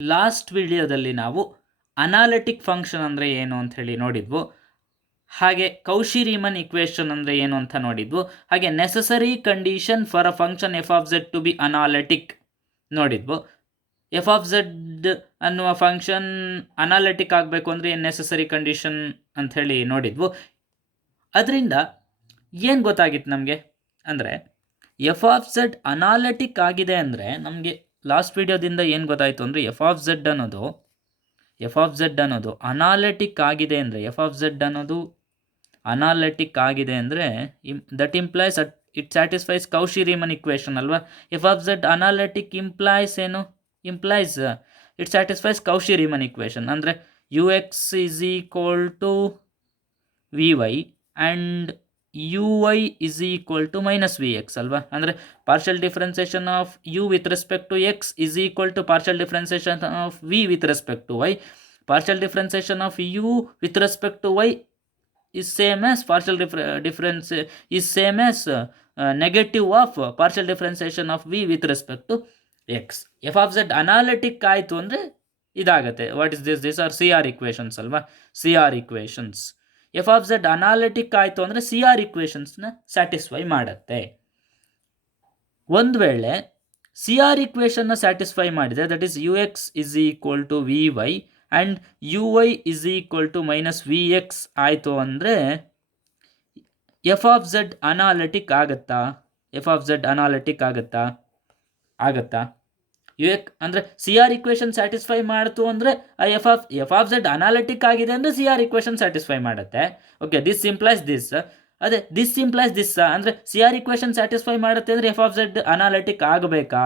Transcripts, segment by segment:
Last ವಿಡಿಯೋದಲ್ಲಿ ನಾವು analytic function ಅಂದರೆ ಏನು ಅಂತ ಹೇಳಿ ನೋಡಿದ್ವು. ಹಾಗೆ ಕೌಶಿ ರೀಮನ್ ಇಕ್ವೇಷನ್ ಅಂದರೆ ಏನು ಅಂತ ನೋಡಿದ್ವು. ಹಾಗೆ necessary condition for a function F of Z to be analytic ನೋಡಿದ್ವು. ಎಫ್ ಆಫ್ ಝೆಡ್ ಅನ್ನುವ ಫಂಕ್ಷನ್ ಅನಾಲಿಟಿಕ್ ಆಗಬೇಕು ಅಂದರೆ ಏನು ನೆಸಸರಿ ಕಂಡೀಷನ್ ಅಂತ ಹೇಳಿ ನೋಡಿದ್ವು. ಅದರಿಂದ ಏನು ಗೊತ್ತಾಗಿತ್ತು ನಮಗೆ ಅಂದರೆ, ಎಫ್ ಆಫ್ ಝೆಡ್ ಅನಾಲಿಟಿಕ್ ಆಗಿದೆ ಅಂದರೆ ನಮಗೆ ಲಾಸ್ಟ್ ವಿಡಿಯೋದಿಂದ ಏನು ಗೊತ್ತಾಯಿತು ಅಂದರೆ, ಎಫ್ ಆಫ್ ಝೆಡ್ ಅನ್ನೋದು ಅನಾಲಿಟಿಕ್ ಆಗಿದೆ ಅಂದರೆ, ಎಫ್ ಆಫ್ ಝೆಡ್ ಅನ್ನೋದು ಅನಾಲಿಟಿಕ್ ಆಗಿದೆ ಅಂದರೆ that implies it satisfies Cauchy Riemann equation ಅಲ್ವಾ. F of Z analytic implies it satisfies Cauchy Riemann equation. ಅಂದರೆ u x is equal to V Y and you Y is equal to minus V X ಅಲ್ವಾ. ಅಂದರೆ partial differentiation of you with respect to x is equal to partial differentiation of V with respect to Y. Partial differentiation of you with respect to Y is same as partial difference is same as negative of partial differentiation of v with respect to x. f of z analytic ಆಯಿತು ಅಂದರೆ ಇದಾಗತ್ತೆ. What is this C R R equations ಅಲ್ವಾ. C R equations f of Z analytic ಆಯಿತು ಅಂದರೆ C R ಇಕ್ವೇಷನ್ಸ್ನ satisfy ಮಾಡುತ್ತೆ. ಒಂದು ವೇಳೆ ಸಿ ಆರ್ ಇಕ್ವೇಷನ್ನ ಸ್ಯಾಟಿಸ್ಫೈ ಮಾಡಿದೆ, that is u X is equal to V Y and you Y is equal to minus V x ಆಯಿತು ಅಂದರೆ ಎಫ್ ಆಫ್ ಝೆಡ್ ಅನಾಲಿಟಿಕ್ ಆಗುತ್ತಾ? ಎಫ್ ಆಫ್ ಝೆಡ್ ಅನಾಲಿಟಿಕ್ ಆಗುತ್ತಾ? ಯು ಎಕ್ ಅಂದರೆ C R equation satisfy ಮಾಡ್ತು ಅಂದರೆ F of Z analytic ಆಗಿದೆ ಅಂದರೆ C R equation satisfy ಮಾಡುತ್ತೆ. Okay, this implies this. ಅದೇ ದಿಸ್ ಇಂಪ್ಲೈಸ್ ದಿಸ್ ಅಂದರೆ ಸಿ ಆರ್ ಇಕ್ವೇಷನ್ ಸ್ಯಾಟಿಸ್ಫೈ ಮಾಡುತ್ತೆ ಅಂದರೆ ಎಫ್ ಆಫ್ ಝೆಡ್ ಅನಾಲಿಟಿಕ್ ಆಗಬೇಕಾ?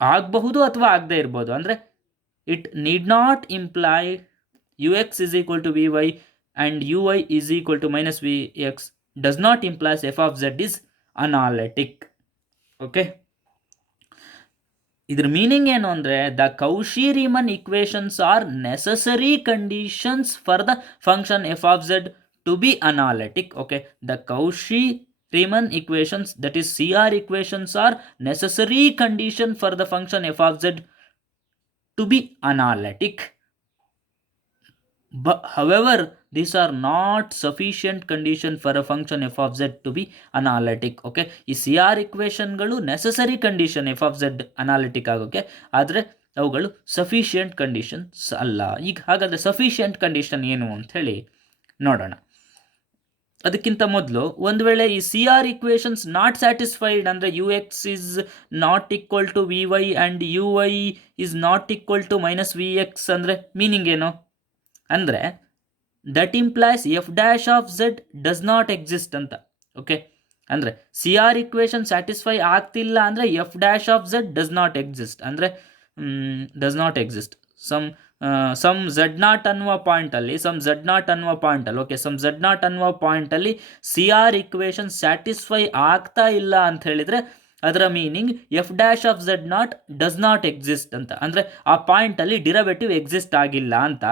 ಆಗಬಹುದು ಅಥವಾ ಆಗದೇ ಇರ್ಬೋದು. ಅಂದರೆ it need not imply U X is equal to V Y and you Y is equal to minus V X does not implies F of Z is analytic. Okay, ಇದ್ರ meaning ಏನು ಅಂದರೆ, the Cauchy Riemann equations are necessary conditions for the function F of Z to be analytic. Okay, the Cauchy Riemann equations, that is CR equations, are necessary condition for the function f of z to be analytic. But however, these are not sufficient condition for a function f of z to be analytic. Okay, ಈ CR equationಗಳು necessary condition f of z analytic ಆಗೋಕೆ, ಆದರೆ ಅವುಗಳು sufficient conditions ಅಲ್ಲ. ಈಗ ಹಾಗಾದರೆ sufficient condition ಏನು ಅಂತ ಹೇಳಿ ನೋಡೋಣ. ಅದಕ್ಕಿಂತ ಮೊದಲು, ಒಂದು ವೇಳೆ ಈ C R equations not satisfied ಅಂದರೆ u X is not equal to V Y and you Y is not equal to minus V x ಅಂದರೆ ಮೀನಿಂಗ್ ಏನು ಅಂದರೆ, that implies F dash of z does not exist ಅಂತ. Okay, ಅಂದರೆ C R equation satisfy ಆಗ್ತಿಲ್ಲ ಅಂದರೆ f dash of z does not exist ಅಂದರೆ some z naught ಅನ್ನುವ ಪಾಯಿಂಟಲ್ಲಿ ಸಿ ಆರ್ ಇಕ್ವೇಷನ್ ಸ್ಯಾಟಿಸ್ಫೈ ಆಗ್ತಾ ಇಲ್ಲ ಅಂತ ಹೇಳಿದರೆ ಅದರ meaning F dash of Z naught does not exist ಅಂತ. ಅಂದರೆ ಆ ಪಾಯಿಂಟಲ್ಲಿ ಡಿರವೇಟಿವ್ ಎಕ್ಸಿಸ್ಟ್ ಆಗಿಲ್ಲ ಅಂತ.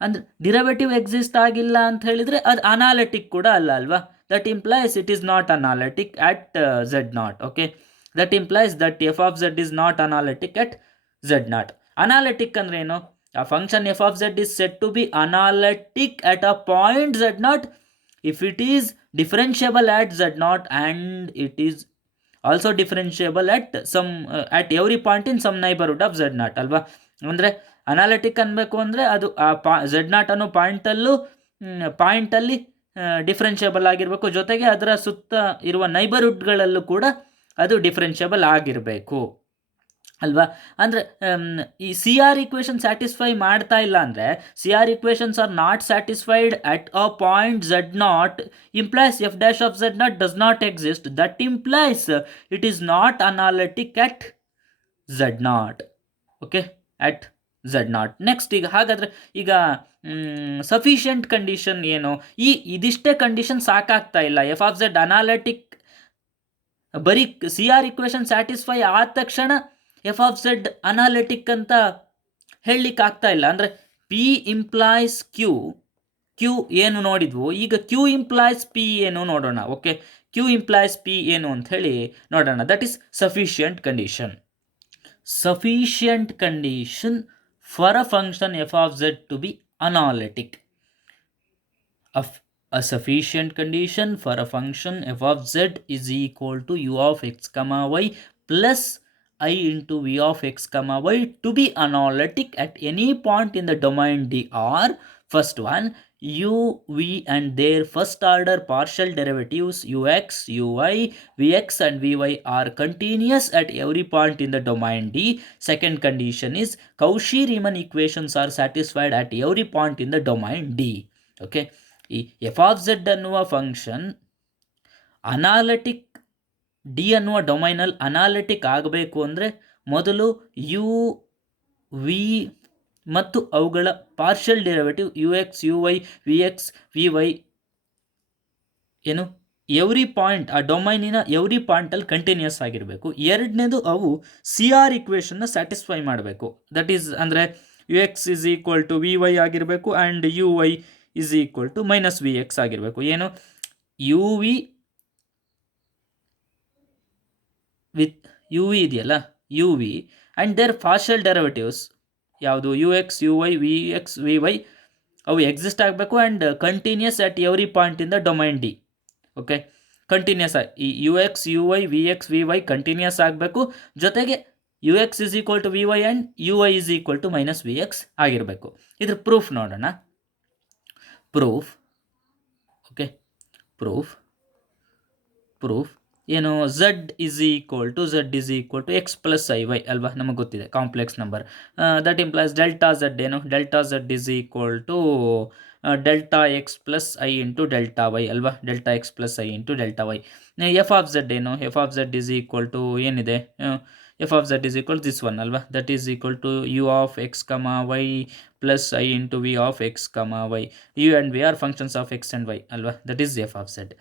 ಅಂದರೆ ಡಿರವೇಟಿವ್ ಎಕ್ಸಿಸ್ಟ್ ಆಗಿಲ್ಲ ಅಂತ ಹೇಳಿದರೆ ಅದು ಅನಾಲಿಟಿಕ್ ಕೂಡ ಅಲ್ಲ ಅಲ್ವಾ. That implies it is not analytic at Z naught. Okay, that implies that F of Z is not analytic at Z naught. Analytic ಅಂದ್ರೆ ಏನು? ಆ function F of Z is set to be analytic at a point Z naught if it is differentiable at Z naught and it is also differentiable at every point in some neighbourhood of Z naught ಅಲ್ವಾ. ಅಂದರೆ analytic ಅನ್ಬೇಕು ಅಂದರೆ ಅದು ಆ Z not ಅನ್ನೋ ಪಾಯಿಂಟಲ್ಲಿ differentiable ಆಗಿರಬೇಕು, ಜೊತೆಗೆ ಅದರ ಸುತ್ತ ಇರುವ ನೈಬರ್ಹುಡ್ಗಳಲ್ಲೂ ಕೂಡ ಅದು ಡಿಫರೆನ್ಷಿಯಬಲ್ ಆಗಿರಬೇಕು ಅಲ್ವಾ. ಅಂದರೆ ಈ ಸಿ ಆರ್ ಇಕ್ವೇಷನ್ ಸ್ಯಾಟಿಸ್ಫೈ ಮಾಡ್ತಾ ಇಲ್ಲ ಅಂದರೆ, C R equations are not satisfied at a point Z naught implies F dash of Z naught does not exist. That implies it is not analytic at Z naught. Okay, at Z naught. Next ಈಗ sufficient condition ಏನು? ಇದಿಷ್ಟೇ condition ಸಾಕಾಗ್ತಾ ಇಲ್ಲ. F of Z analytic ಬರೀ C R equation satisfy ಆದ ತಕ್ಷಣ F of Z analytic ಅಂತ ಹೇಳಲಿಕ್ಕೆ ಆಗ್ತಾ ಇಲ್ಲ. ಅಂದರೆ ಪಿ ಇಂಪ್ಲಾಯ್ಸ್ ಕ್ಯೂ ಏನು ನೋಡಿದ್ವು, ಈಗ ಕ್ಯೂ ಇಂಪ್ಲಾಯ್ಸ್ ಪಿ ಏನು ನೋಡೋಣ. ಓಕೆ, ಕ್ಯೂ ಇಂಪ್ಲಾಯ್ಸ್ ಪಿ ಏನು ಅಂತ ಹೇಳಿ ನೋಡೋಣ. That is sufficient condition. sufficient condition for a function f of z to be analytic. A sufficient condition for a function f of z is equal to u of x comma y plus I into v of x comma y to be analytic at any point in the domain D are, first one, u, v and their first order partial derivatives ux, uy, vx and vy are continuous at every point in the domain D. Second condition is Cauchy-Riemann equations are satisfied at every point in the domain D. Okay, ಈ f of z ಅನ್ನುವ function analytic D ಅನ್ನುವ ಡೊಮೈನಲ್ಲಿ analytic ಆಗಬೇಕು ಅಂದರೆ ಮೊದಲು you v ಮತ್ತು ಅವುಗಳ partial derivative u X U why we X V y ಏನು every point ಆ ಡೊಮೈನಿನ ಎವ್ರಿ ಪಾಯಿಂಟಲ್ಲಿ ಕಂಟಿನ್ಯೂಸ್ ಆಗಿರಬೇಕು. ಎರಡನೇದು ಅವು ಸಿ ಆರ್ ಇಕ್ವೇಷನ್ನ ಸ್ಯಾಟಿಸ್ಫೈ ಮಾಡಬೇಕು. ದಟ್ ಈಸ್ ಅಂದರೆ u X is equal to V y ಆಗಿರಬೇಕು and you Y is equal to minus V X ಆಗಿರಬೇಕು. ಏನು u v with u v ಇದೆಯಲ್ಲ, u v and their partial derivatives ಯಾವುದು u X U why we X V y ಅವು exist ಆಗಬೇಕು and continuous at every point in the domain D. Okay, continuous ಈ u X U why we X V y continuous ಆಗಬೇಕು, ಜೊತೆಗೆ u X is equal to V Y and you Y is equal to minus V X ಆಗಿರಬೇಕು. ಇದ್ರ proof ನೋಡೋಣ. Proof okay, proof ಏನು z is equal to x plus i y ಅಲ್ವಾ, ನಮಗೆ ಗೊತ್ತಿದೆ complex number. That implies delta Z ಏನು, delta z is equal to delta X plus I into delta Y ಅಲ್ವಾ, delta X plus I into delta y. F of z ಏನು, f of z is equal to ಏನಿದೆ, f of z is equal this one ಅಲ್ವಾ, that is equal to u of x comma y plus I into V of x comma y. U and v are functions of x and y ಅಲ್ವಾ, that is F of z.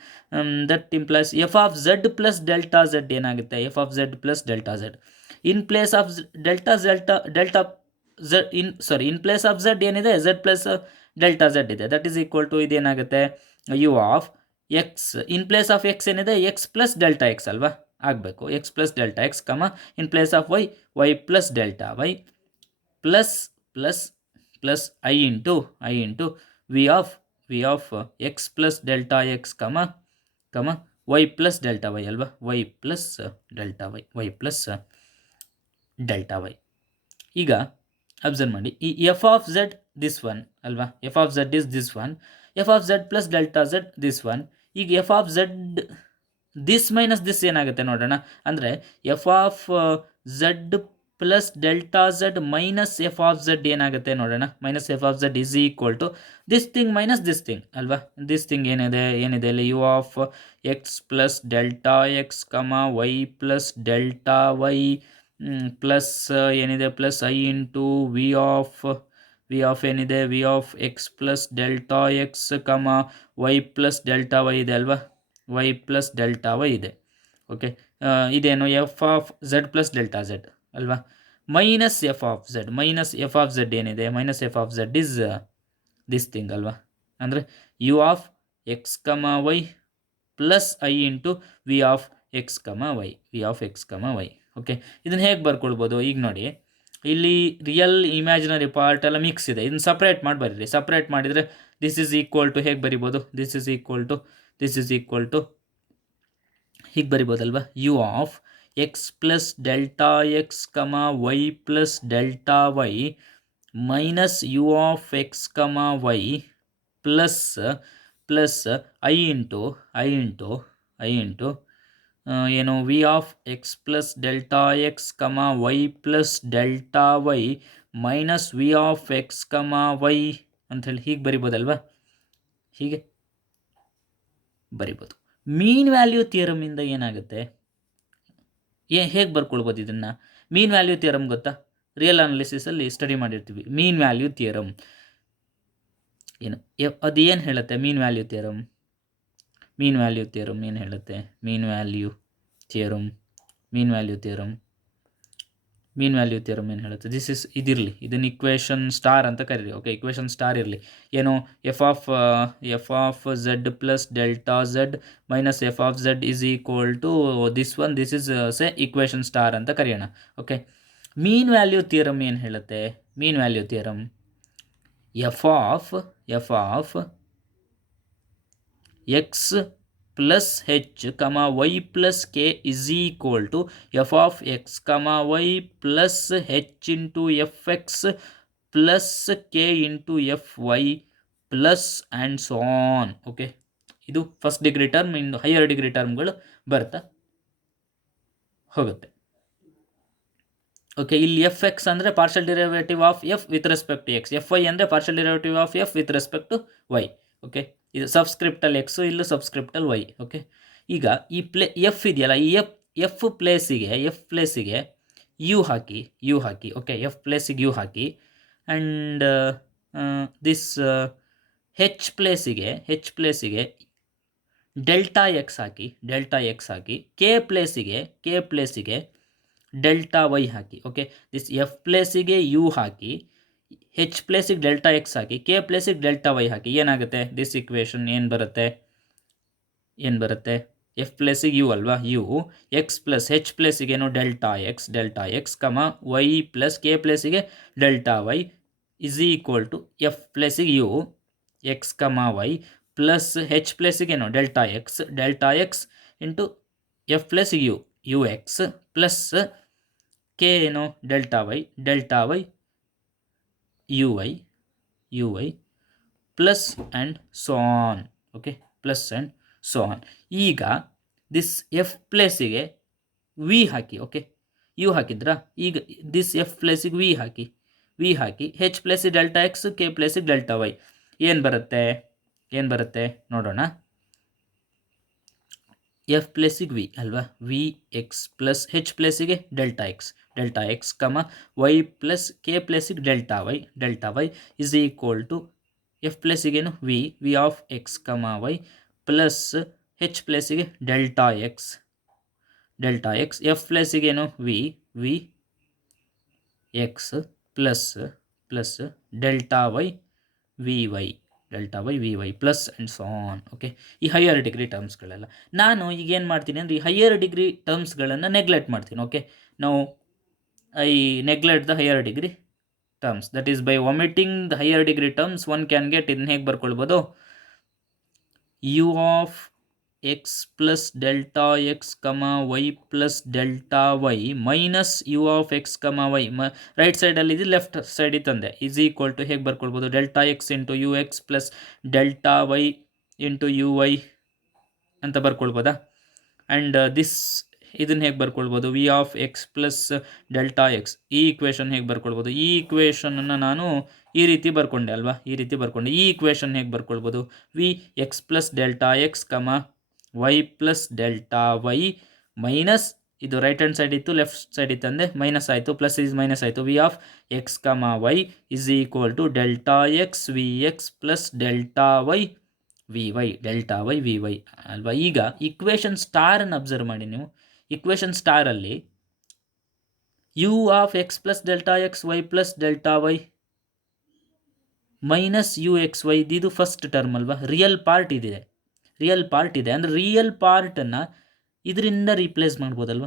That implies F of z plus delta z ಏನಾಗುತ್ತೆ, f of z plus delta z in place of in place of z ಏನಿದೆ z plus delta z ಇದೆ, that is equal to ಇದೇನಾಗುತ್ತೆ u of x in place of x ಏನಿದೆ x plus delta x ಅಲ್ವಾ ಆಗಬೇಕು, x plus delta X comma in place of y y plus delta y plus plus plus I into V of X plus delta X comma Y plus delta Y ಅಲ್ವಾ, y plus delta Y. ಈಗ observe ಮಾಡಿ, ಈ f of z this one ಅಲ್ವಾ, f of Z is this one, f of Z plus delta z this one. ಈಗ f of z this minus this ಏನಾಗುತ್ತೆ ನೋಡೋಣ. ಅಂದರೆ F of Z plus delta Z minus F of z ಏನಾಗುತ್ತೆ ನೋಡೋಣ. Minus F of Z is equal to this thing minus this thing ಅಲ್ವಾ. This thing ಏನಿದೆ ಇಲ್ಲಿ u of X plus delta X comma Y plus delta y plus ಏನಿದೆ plus I into V of ಏನಿದೆ v of X plus delta X comma Y plus delta y ಇದೆ ಅಲ್ವಾ, y plus delta y ಇದೆ. Okay, ಇದೇನು f of Z plus delta Z ಅಲ್ವಾ, minus F of z ಏನಿದೆ minus F of Z is this thing ಅಲ್ವಾ. ಅಂದರೆ u of X comma Y plus I into V of X comma Y. Okay, ಇದನ್ನು ಹೇಗೆ ಬರ್ಕೊಳ್ಬೋದು ಈಗ ನೋಡಿ, ಇಲ್ಲಿ ರಿಯಲ್ ಇಮ್ಯಾಜಿನರಿ ಪಾರ್ಟ್ ಎಲ್ಲ ಮಿಕ್ಸ್ ಇದೆ, ಇದನ್ನು ಸಪ್ರೇಟ್ ಮಾಡಿ ಬರೀರಿ. ಸಪ್ರೇಟ್ ಮಾಡಿದರೆ ದಿಸ್ ಈಸ್ ಈಕ್ವಲ್ ಟು ಹೇಗೆ ಬರಿಬೋದು, ದಿಸ್ ಈಸ್ ಈಕ್ವಲ್ ಟು ಹೀಗೆ ಬರಿಬೋದಲ್ವಾ, u of X plus delta X comma Y plus delta Y minus you of X comma Y plus I into ಏನು v of X plus delta X comma Y plus delta Y minus v of X comma y ಅಂಥೇಳಿ ಹೀಗೆ ಬರಿಬೋದಲ್ವಾ, ಹೀಗೆ ಬರಿಬೋದು. ಮೀನ್ value ಥಿಯರಮಿಂದ ಏನಾಗುತ್ತೆ, ಹೇಗೆ ಬರ್ಕೊಳ್ಬೋದು ಇದನ್ನು. ಮೀನ್ value theorem ಗೊತ್ತಾ, real ಅನಾಲಿಸಿಸಲ್ಲಿ study ಮಾಡಿರ್ತೀವಿ. ಮೀನ್ ವ್ಯಾಲ್ಯೂ ಥಿಯರಮ್ ಏನು, ಅದು ಏನು ಹೇಳುತ್ತೆ ಮೀನ್ ವ್ಯಾಲ್ಯೂ ಥಿಯರಮ್ ಏನು ಹೇಳುತ್ತೆ, ಮೀನ್ ವ್ಯಾಲ್ಯೂ ಥಿಯರಮ್ ಏನು ಹೇಳುತ್ತೆ, ಇದಿರಲಿ, ಇದನ್ನು ಇಕ್ವೇಷನ್ ಸ್ಟಾರ್ ಅಂತ ಕರೀರಿ. ಓಕೆ, ಇಕ್ವೇಷನ್ ಸ್ಟಾರ್ ಇರಲಿ. ಏನು f of Z plus delta Z minus F of Z is equal to this is say equation star ಅಂತ ಕರೆಯೋಣ. ಓಕೆ, ಮೀನ್ ವ್ಯಾಲ್ಯೂ ಥಿಯರಮ್ ಏನು ಹೇಳುತ್ತೆ? Mean value theorem f of X plus h comma Y plus k is equal to f of X comma Y plus h into f x plus k into f y plus and so on. Okay, ಇದು first degree term. ಇನ್ನು higher degree ಟರ್ಮ್ಗಳು ಬರ್ತಾ ಹೋಗುತ್ತೆ. Okay, ಇಲ್ಲಿ F X ಅಂದರೆ partial derivative of F with respect to X, F Y ಅಂದರೆ partial derivative of F with respect to Y. Okay, ಇದು ಸಬ್ಸ್ಕ್ರಿಪ್ಟಲ್ ಎಕ್ಸು, ಇಲ್ಲೂ ಸಬ್ಸ್ಕ್ರಿಪ್ಟಲ್ ವೈ. ಓಕೆ, ಈಗ ಈ ಎಫ್ ಇದೆಯಲ್ಲ, ಈ ಎಫ್ ಪ್ಲೇಸಿಗೆ ಯು ಹಾಕಿ. ಓಕೆ, ಎಫ್ ಪ್ಲೇಸಿಗೆ ಯು ಹಾಕಿ. ಆ್ಯಂಡ್ ದಿಸ್ ಹೆಚ್ ಪ್ಲೇಸಿಗೆ ಡೆಲ್ಟಾ ಎಕ್ಸ್ ಹಾಕಿ. ಕೆ ಪ್ಲೇಸಿಗೆ ಡೆಲ್ಟಾ ವೈ ಹಾಕಿ. ಓಕೆ, ದಿಸ್ ಎಫ್ ಪ್ಲೇಸಿಗೆ ಯು ಹಾಕಿ, ಹೆಚ್ ಪ್ಲೇಸಿಗೆ ಡೆಲ್ಟಾ ಎಕ್ಸ್ ಹಾಕಿ, ಕೆ ಪ್ಲೇಸಿಗೆ ಡೆಲ್ಟಾ ವೈ ಹಾಕಿ. ಏನಾಗುತ್ತೆ ದಿಸ್ ಇಕ್ವೇಷನ್? ಏನು ಬರುತ್ತೆ? ಎಫ್ ಪ್ಲೇಸಿಗೆ ಯು ಅಲ್ವಾ, ಯು. ಎಕ್ಸ್ ಪ್ಲಸ್ ಹೆಚ್ ಪ್ಲೇಸಿಗೇನು delta X comma Y plus K ಪ್ಲೇಸಿಗೆ delta Y is equal to F ಪ್ಲೇಸಿಗೆ U X comma Y plus H ಪ್ಲೇಸಿಗೇನು ಡೆಲ್ಟಾ ಎಕ್ಸ್ ಇಂಟು ಎಫ್ ಪ್ಲೇಸಿಗೆ ಯು ಎಕ್ಸ್ ಪ್ಲಸ್ ಕೆ ಏನು delta Y U Y plus and so on. Okay, plus and so on. ಈಗ this F ಪ್ಲೇಸಿಗೆ V ಹಾಕಿ. Okay, U ಹಾಕಿದ್ರಾ? ಈಗ this F ಪ್ಲೇಸಿಗೆ V ಹಾಕಿ. ಹೆಚ್ ಪ್ಲೇಸಿಗೆ ಡೆಲ್ಟಾ ಎಕ್ಸ್, ಕೆ ಪ್ಲೇಸಿಗೆ ಡೆಲ್ಟಾ ವೈ. ಏನು ಬರುತ್ತೆ ನೋಡೋಣ. ಎಫ್ ಪ್ಲೇಸಿಗೆ ವಿ ಅಲ್ವಾ, ವಿ ಎಕ್ಸ್ ಪ್ಲಸ್ ಹೆಚ್ ಪ್ಲೇಸಿಗೆ delta X comma Y plus K ಪ್ಲೇಸಿಗೆ delta Y is equal to F ಪ್ಲೇಸಿಗೇನು V of X comma Y plus H ಪ್ಲೇಸಿಗೆ ಡೆಲ್ಟಾ ಎಕ್ಸ್ ಎಫ್ ಪ್ಲೇಸಿಗೇನು V X plus delta Y V Y plus and so on. Okay, ಈ higher degree ಟರ್ಮ್ಸ್ಗಳೆಲ್ಲ ನಾನು ಈಗೇನು ಮಾಡ್ತೀನಿ ಅಂದರೆ ಈ ಹೈಯರ್ ಡಿಗ್ರಿ ಟರ್ಮ್ಸ್ಗಳನ್ನು ನೆಗ್ಲೆಕ್ಟ್ ಮಾಡ್ತೀನಿ. ಓಕೆ, ನಾವು I neglect the higher degree terms. That is by omitting the higher degree terms one can get ಇದನ್ನ ಹೇಗೆ ಬರ್ಕೊಳ್ಬೋದು? U of X plus delta X comma Y plus delta Y minus you of X comma Y right ಸೈಡಲ್ಲಿ ಇದು left ಸೈಡಿಗೆ ತಂದೆ is equal to ಹೇಗೆ ಬರ್ಕೊಳ್ಬೋದು? Delta X into U X plus delta Y into U Y ಅಂತ ಬರ್ಕೊಳ್ಬೋದಾ? And this ಇದನ್ನು ಹೇಗೆ ಬರ್ಕೊಳ್ಬೋದು? V of X plus delta X. ಈ ಇಕ್ವೇಷನ್ ಹೇಗೆ ಬರ್ಕೊಳ್ಬೋದು? ಈ ಇಕ್ವೇಷನನ್ನು ನಾನು ಈ ರೀತಿ ಬರ್ಕೊಂಡೆ ಅಲ್ವಾ, ಈ ಇಕ್ವೇಷನ್ ಹೇಗೆ ಬರ್ಕೊಳ್ಬೋದು? V X plus delta X comma Y plus delta Y minus ಇದು ರೈಟ್ ಹ್ಯಾಂಡ್ ಸೈಡ್ ಇತ್ತು, ಲೆಫ್ಟ್ ಸೈಡ್ ಇತ್ತಂದೆ ಮೈನಸ್ ಆಯಿತು, ಪ್ಲಸ್ ಈಸ್ ಮೈನಸ್ ಆಯಿತು. V of X comma Y is equal to delta X V X plus delta Y V Y ಅಲ್ವಾ. ಈಗ equation ಸ್ಟಾರನ್ನು observe ಮಾಡಿ ನೀವು. ಇಕ್ವೇಷನ್ ಸ್ಟಾರಲ್ಲಿ U of X plus delta X Y plus delta Y minus U X Y ಇದು first term ಅಲ್ವಾ. Real part ಇದೆ ಅಂದರೆ ರಿಯಲ್ ಪಾರ್ಟನ್ನು ಇದರಿಂದ ರೀಪ್ಲೇಸ್ ಮಾಡ್ಬೋದಲ್ವ,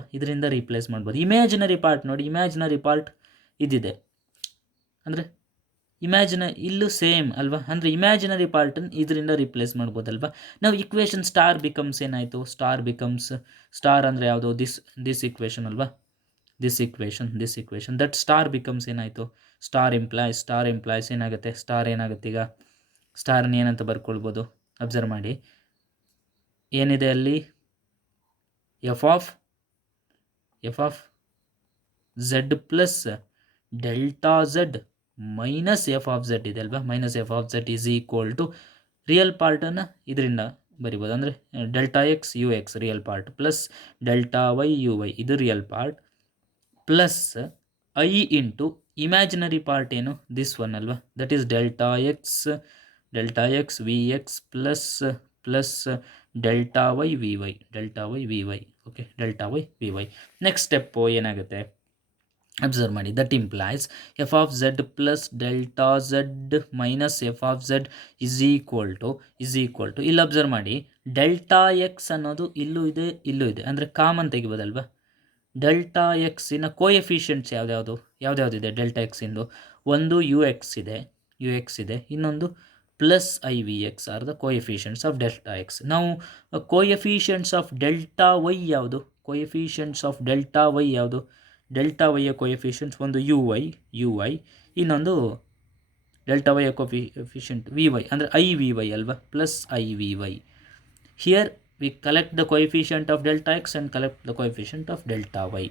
ಇಮ್ಯಾಜಿನರಿ ಪಾರ್ಟ್ ನೋಡಿ, ಇಮ್ಯಾಜಿನರಿ ಪಾರ್ಟ್ ಇದಿದೆ ಅಂದರೆ ಇಲ್ಲೂ ಸೇಮ್ ಅಲ್ವಾ, ಅಂದರೆ ಇಮ್ಯಾಜಿನರಿ ಪಾರ್ಟನ್ನು ಇದರಿಂದ ರಿಪ್ಲೇಸ್ ಮಾಡ್ಬೋದಲ್ವಾ. ನಾವು ಇಕ್ವೇಷನ್ ಸ್ಟಾರ್ ಬಿಕಮ್ಸ್ ಏನಾಯಿತು? ಸ್ಟಾರ್ ಅಂದರೆ ಯಾವುದು? ದಿಸ್ ಇಕ್ವೇಷನ್ ಅಲ್ವಾ, this equation that star becomes ಏನಾಯಿತು? ಸ್ಟಾರ್ ಇಂಪ್ಲಾಯ್ಸ್ ಏನಾಗುತ್ತೆ? ಈಗ ಸ್ಟಾರನ್ನು ಏನಂತ ಬರ್ಕೊಳ್ಬೋದು? ಅಬ್ಸರ್ವ್ ಮಾಡಿ, ಏನಿದೆ ಅಲ್ಲಿ? F of Z plus delta Z minus F of Z ಇದೆ ಅಲ್ವಾ, minus F of Z is equal to real ಪಾರ್ಟನ್ನು ಇದರಿಂದ ಬರಿಬೋದು, ಅಂದರೆ delta X U X real part plus delta Y U Y ಇದು real part plus I into imaginary part ಏನು? This one ಅಲ್ವಾ, that is delta X V X plus delta Y V Y. Okay, delta Y V Y. Next step ಏನಾಗುತ್ತೆ observe ಮಾಡಿ. That implies F of Z plus delta Z minus F of Z is equal to ಇಲ್ಲಿ observe ಮಾಡಿ, delta X ಅನ್ನೋದು ಇಲ್ಲೂ ಇದೆ ಅಂದರೆ common ತೆಗಿಬೋದಲ್ವಾ. Delta ಎಕ್ಸಿನ ಕೋಎಫಿಷಿಯಂಟ್ಸ್ ಯಾವ್ದ್ಯಾವುದಿದೆ ಡೆಲ್ಟಾ ಎಕ್ಸಿಂದು? ಒಂದು ಯು ಎಕ್ಸ್ ಇದೆ, ಇನ್ನೊಂದು plus I V X R the coefficients of delta X. ನಾವು ಕೋಎಫಿಷಿಯಂಟ್ಸ್ ಆಫ್ ಡೆಲ್ಟಾ ವೈ ಯಾವುದು? ಕೋಎಫಿಷಿಯಂಟ್ಸ್ ಆಫ್ ಡೆಲ್ಟಾ ವೈ ಯಾವುದು? ಡೆಲ್ಟಾ ವೈಯ ಕೋಎಫಿಷಿಯಂಟ್ಸ್ ಒಂದು ಯು ವೈ, ಇನ್ನೊಂದು ಡೆಲ್ಟಾ ವೈಯ ಕೋಎಫಿಷಿಯಂಟ್ ವಿ ವೈ, ಅಂದರೆ ಐ ವಿ ವೈ ಅಲ್ವಾ, plus I V Y. Here we collect the coefficient of delta X and collect the coefficient of delta Y.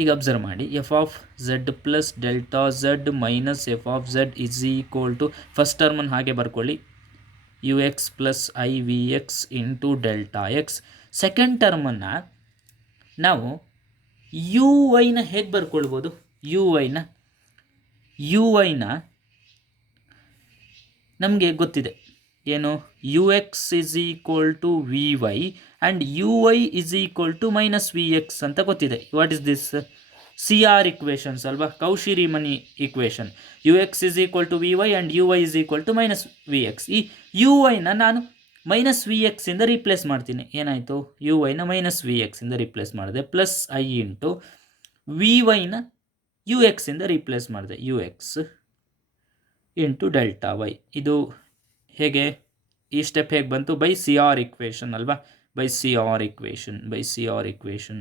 ಈಗ observe ಮಾಡಿ, F of Z plus delta Z minus F of Z is equal to, first ಟರ್ಮನ್ನು ಹಾಗೆ ಬರ್ಕೊಳ್ಳಿ, U X plus I V X into delta X. Second ಟರ್ಮನ್ನು ನಾವು U ವೈನ ಹೇಗೆ ಬರ್ಕೊಳ್ಬೋದು? You ವೈನ ನಮಗೆ ಗೊತ್ತಿದೆ ಏನು, U X is equal to V Y and you Y is equal to minus V X ಅಂತ ಗೊತ್ತಿದೆ. What is this? C R equations ಅಲ್ವಾ, Cauchy Riemann equation. U X is equal to V Y and you Y is equal to minus V X. ಈ U ವೈನ ನಾನು minus V ಎಕ್ಸಿಂದ replace ಮಾಡ್ತೀನಿ. ಏನಾಯಿತು? U ವೈನ ಮೈನಸ್ ವಿ ಎಕ್ಸಿಂದ replace ಮಾಡಿದೆ, ಪ್ಲಸ್ ಐ ಇಂಟು ವಿ ವೈನ ಯು ಎಕ್ಸಿಂದ ರೀಪ್ಲೇಸ್ ಮಾಡಿದೆ, U X into delta Y. ಇದು ಹೇಗೆ, ಈ ಸ್ಟೆಪ್ ಹೇಗೆ ಬಂತು? ಬೈ ಸಿ ಆರ್ ಇಕ್ವೇಷನ್ ಅಲ್ವಾ, by C R equation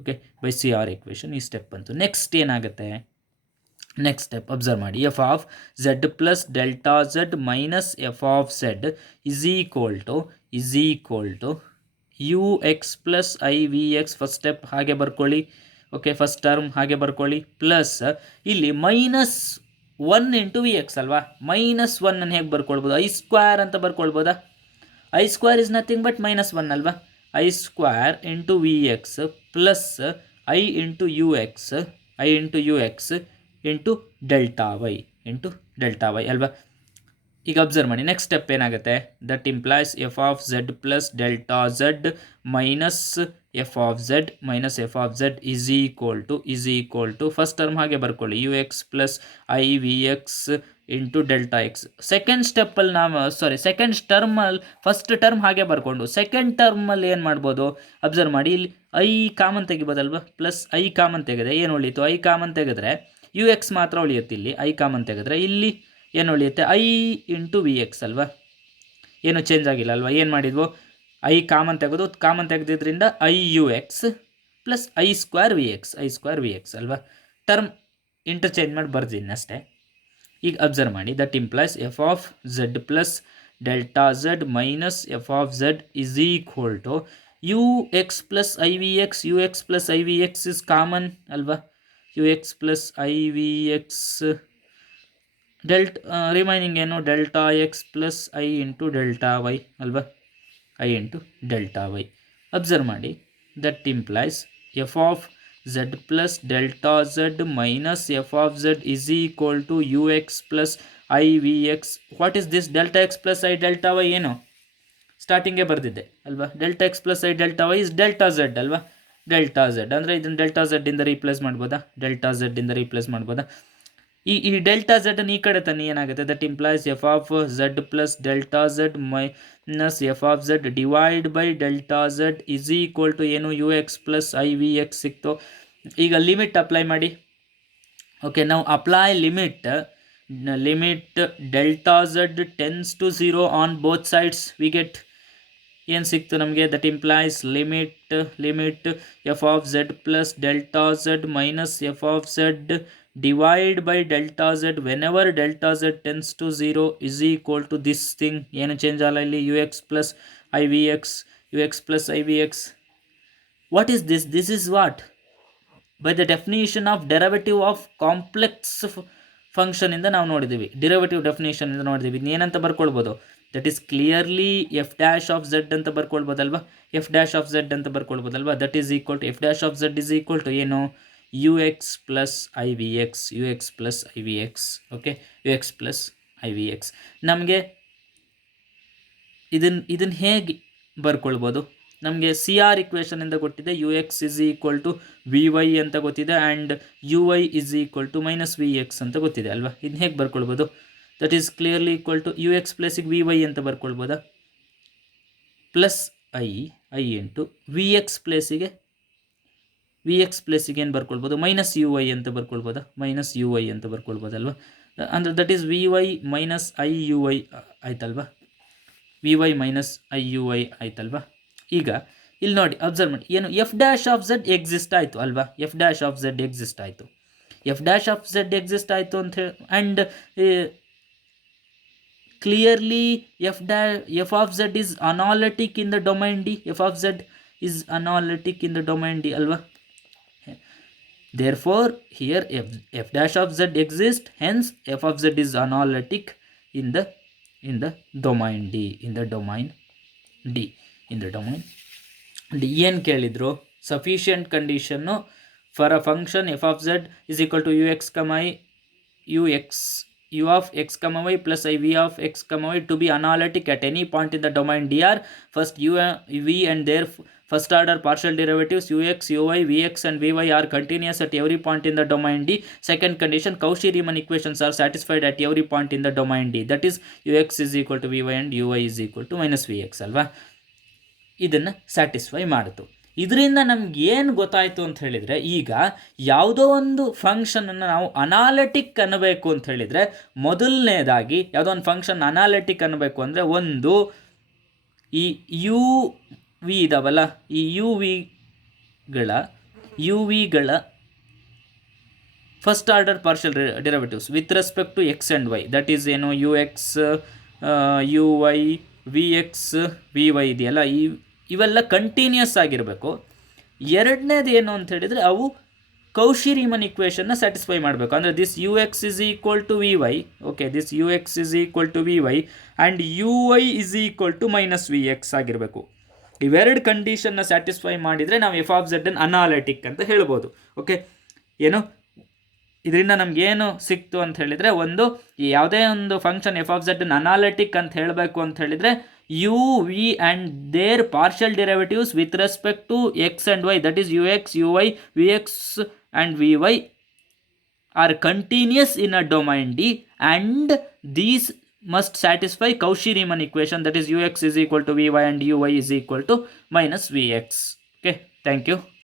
okay, by C R equation ಈ ಸ್ಟೆಪ್ ಬಂತು. ನೆಕ್ಸ್ಟ್ ಏನಾಗುತ್ತೆ? ನೆಕ್ಸ್ಟ್ ಸ್ಟೆಪ್ ಅಬ್ಸರ್ವ್ ಮಾಡಿ, F of Z plus delta Z minus F of Z is equal to U X plus I V X. First step ಹಾಗೆ ಬರ್ಕೊಳ್ಳಿ, okay, first term ಹಾಗೆ ಬರ್ಕೊಳ್ಳಿ, plus ಇಲ್ಲಿ minus 1 into V X ಅಲ್ವಾ, minus 1 ಅನ್ನು ಹೇಗೆ ಬರ್ಕೊಳ್ಬೋದು? ಐ ಸ್ಕ್ವೇರ್ ಅಂತ ಬರ್ಕೊಳ್ಬೋದಾ? I square is nothing but minus 1 ಅಲ್ವಾ, I square into V X plus I into U X into delta Y ಅಲ್ವಾ. ಈಗ ಅಬ್ಸರ್ವ್ ಮಾಡಿ, ನೆಕ್ಸ್ಟ್ ಸ್ಟೆಪ್ ಏನಾಗುತ್ತೆ? That implies F of Z plus delta Z minus F of Z is equal to first term ಹಾಗೆ ಬರ್ಕೊಳ್ಳಿ, U X plus I V X into delta X. Second ಸ್ಟೆಪ್ಪಲ್ಲಿ second ಟರ್ಮಲ್ಲಿ first term ಹಾಗೆ ಬರ್ಕೊಂಡು second ಟರ್ಮಲ್ಲಿ ಏನು ಮಾಡ್ಬೋದು? Observe ಮಾಡಿ, ಇಲ್ಲಿ ಐ ಕಾಮನ್ ತೆಗಿಬೋದಲ್ವ, ಪ್ಲಸ್ ಐ ಕಾಮನ್ ತೆಗೆದ್ರೆ ಏನು ಉಳಿಯಿತು? ಐ ಕಾಮನ್ ತೆಗೆದ್ರೆ ಯು ಎಕ್ಸ್ ಮಾತ್ರ ಉಳಿಯುತ್ತೆ. ಇಲ್ಲಿ ಐ ಕಾಮನ್ ತೆಗೆದ್ರೆ ಇಲ್ಲಿ ಏನು ಉಳಿಯುತ್ತೆ? ಐ ಇಂಟು ವಿ ಎಕ್ಸ್ ಅಲ್ವಾ, ಏನು ಚೇಂಜ್ ಆಗಿಲ್ಲ ಅಲ್ವಾ. ಏನು ಮಾಡಿದ್ವು? ಐ ಕಾಮನ್ ತೆಗೆದಿದ್ರಿಂದ I U X plus I square V X ಅಲ್ವಾ. ಟರ್ಮ್ ಇಂಟರ್ಚೇಂಜ್ ಮಾಡಿ ಬರ್ತೀನಿ ಅಷ್ಟೇ. ಈಗ ಅಬ್ಸರ್ವ್ ಮಾಡಿ, that implies F of Z plus delta Z minus F of Z is equal to U X plus I V X is common ಅಲ್ವಾ, U X plus I V X remaining ಏನು? Delta X plus I into delta Y ಅಲ್ವಾ, I into delta Y. Observe ಮಾಡಿ, that implies F of Z plus delta Z minus F of Z is equal to U X plus I V X. What is this? Delta X plus I delta Y ಏನು ಸ್ಟಾರ್ಟಿಂಗೇ ಬರೆದಿದ್ದೆ ಅಲ್ವಾ, delta X plus I delta Y is delta Z ಅಲ್ವಾ. Delta Z ಅಂದರೆ ಇದನ್ನು delta ಝೆಡ್ಡಿಂದ replace ಮಾಡ್ಬೋದಾ? ಈ delta Z ಅನ್ನು ಈ ಕಡೆ ತನ್ನಿ, ಏನಾಗುತ್ತೆ? That implies F of Z plus delta Z minus F of Z divide by delta Z is equal to ಏನು? U X plus I V X ಸಿಕ್ತು. ಈಗ ಲಿಮಿಟ್ ಅಪ್ಲೈ ಮಾಡಿ. ಓಕೆ, ನಾವು apply limit delta Z tends to 0 on both sides. We get ಏನು ಸಿಕ್ತು ನಮಗೆ? That implies limit F of Z plus delta Z minus F of Z divide by delta Z whenever delta Z tends to 0 is equal to this thing. ಏನು change ಆಗಲ್ಲ ಇಲ್ಲಿ, U X plus I V X. What is this? This is what? By the definition of derivative of complex ಫಂಕ್ಷನಿಂದ ನಾವು ನೋಡಿದ್ದೀವಿ, derivative ಡೆಫಿನೇಷನಿಂದ ನೋಡಿದ್ದೀವಿ. ಏನಂತ ಬರ್ಕೊಳ್ಬೋದು? That is clearly F dash of Z ಅಂತ ಬರ್ಕೊಳ್ಬೋದಲ್ವಾ, that is equal to F dash of Z is equal to ಏನು? U X plus I V X. Okay, you X plus I V X. ನಮಗೆ ಇದನ್ನು ಹೇಗೆ ಬರ್ಕೊಳ್ಬೋದು? ನಮಗೆ C R ಇಕ್ವೇಷನಿಂದ ಕೊಟ್ಟಿದೆ, U X is equal to V Y ಅಂತ ಗೊತ್ತಿದೆ and you Y is equal to minus V X ಅಂತ ಗೊತ್ತಿದೆ ಅಲ್ವಾ. ಇದನ್ನ ಹೇಗೆ ಬರ್ಕೊಳ್ಬೋದು? That is clearly equal to U X ಪ್ಲಸ್ಸಿಗೆ ವಿ ವೈ ಅಂತ ಬರ್ಕೊಳ್ಬೋದಾ, plus I into V X ಪ್ಲೇಸಿಗೆ ವಿ ಎಕ್ಸ್ ಪ್ಲಸ್ಸಿಗೆ ಏನು ಬರ್ಕೊಳ್ಬೋದು, ಮೈನಸ್ ಯು ವೈ ಅಂತ ಬರ್ಕೊಳ್ಬೋದಾ, ಮೈನಸ್ ಯು ವೈ ಅಂತ ಬರ್ಕೊಳ್ಬೋದಲ್ವ. ಅಂದರೆ that is V Y minus I U Y ಆಯ್ತಲ್ವಾ, V Y minus I U Y ಆಯ್ತಲ್ವಾ. ಈಗ ಇಲ್ಲಿ ನೋಡಿ ಅಬ್ಸರ್ವ್ ಮಾಡಿ, ಏನು F dash of Z exist ಆಯಿತು ಅಲ್ವಾ, F dash of Z exist ಆಯಿತು, F dash of Z exist ಆಯಿತು ಅಂತ ಹೇಳಿ, and clearly F of Z is analytic in the domain D, F of Z is analytic in the domain D ಅಲ್ವಾ. Therefore here f dash of z exists, hence f of z is analytic in the domain D, in the domain D, in the domain D. ಏನು ಕೇಳಿದ್ರು, sufficient condition for a function F of Z is equal to U X comma I u of x comma y plus I v of x comma y to be analytic at any point in the domain dr. First v and their first order partial derivatives ux, uy, vx and vy are continuous at every point in the domain D. Second condition, Cauchy-Riemann equations are satisfied at every point in the domain D. That is ux is equal to vy and uy is equal to minus vx ಅಲ್ವಾ. ಇದನ್ನು satisfy ಮಾಡಿತು. ಇದರಿಂದ ನಮ್ಗೆ ಏನು ಗೊತ್ತಾಯಿತು ಅಂತ ಹೇಳಿದರೆ, ಈಗ ಯಾವುದೋ ಒಂದು ಫಂಕ್ಷನನ್ನು ನಾವು ಅನಾಲಿಟಿಕ್ ಅನ್ನಬೇಕು ಅಂತ ಹೇಳಿದರೆ, ಮೊದಲನೇದಾಗಿ ಯಾವುದೋ ಒಂದು ಫಂಕ್ಷನ್ ಅನಾಲಿಟಿಕ್ ಅನ್ನಬೇಕು ಅಂದರೆ, ಒಂದು ಈ ಯು ವಿ ಇದಾವಲ್ಲ, ಈ ಯು ವಿಗಳ first order partial derivatives with respect to X and Y, that is ಏನು U X, you Y, V X, V Y ಇದೆಯಲ್ಲ, ಇವೆಲ್ಲ ಕಂಟಿನ್ಯೂಸ್ ಆಗಿರಬೇಕು. ಎರಡನೇದು ಏನು ಅಂತ ಹೇಳಿದರೆ, ಅವು ಕೌಶಿ-ರೀಮನ್ ಇಕ್ವೇಷನ್ನ ಸ್ಯಾಟಿಸ್ಫೈ ಮಾಡಬೇಕು. ಅಂದರೆ this U X is equal to V Y, okay, this U X is equal to V Y and you Y is equal to minus V X ಆಗಿರಬೇಕು. ಇವೆರಡು ಕಂಡೀಷನ್ನ ಸ್ಯಾಟಿಸ್ಫೈ ಮಾಡಿದರೆ ನಾವು ಎಫ್ ಆಫ್ ಝೆಡ್ ಅನ್ನು analytic ಅಂತ ಹೇಳ್ಬೋದು. Okay, ಏನು ಇದರಿಂದ ನಮಗೇನು ಸಿಕ್ತು ಅಂತ ಹೇಳಿದರೆ, ಒಂದು ಯಾವುದೇ ಒಂದು ಫಂಕ್ಷನ್ ಎಫ್ ಆಫ್ ಝೆಡ್ ಅನ್ನು ಅನಾಲಿಟಿಕ್ ಅಂತ ಹೇಳಬೇಕು ಅಂತ ಹೇಳಿದರೆ, u, v and their partial derivatives with respect to x and y, that is ux, uy, vx and vy are continuous in a domain D, and these must satisfy Cauchy-Riemann equation, that is ux is equal to vy and uy is equal to minus vx. Okay, thank you.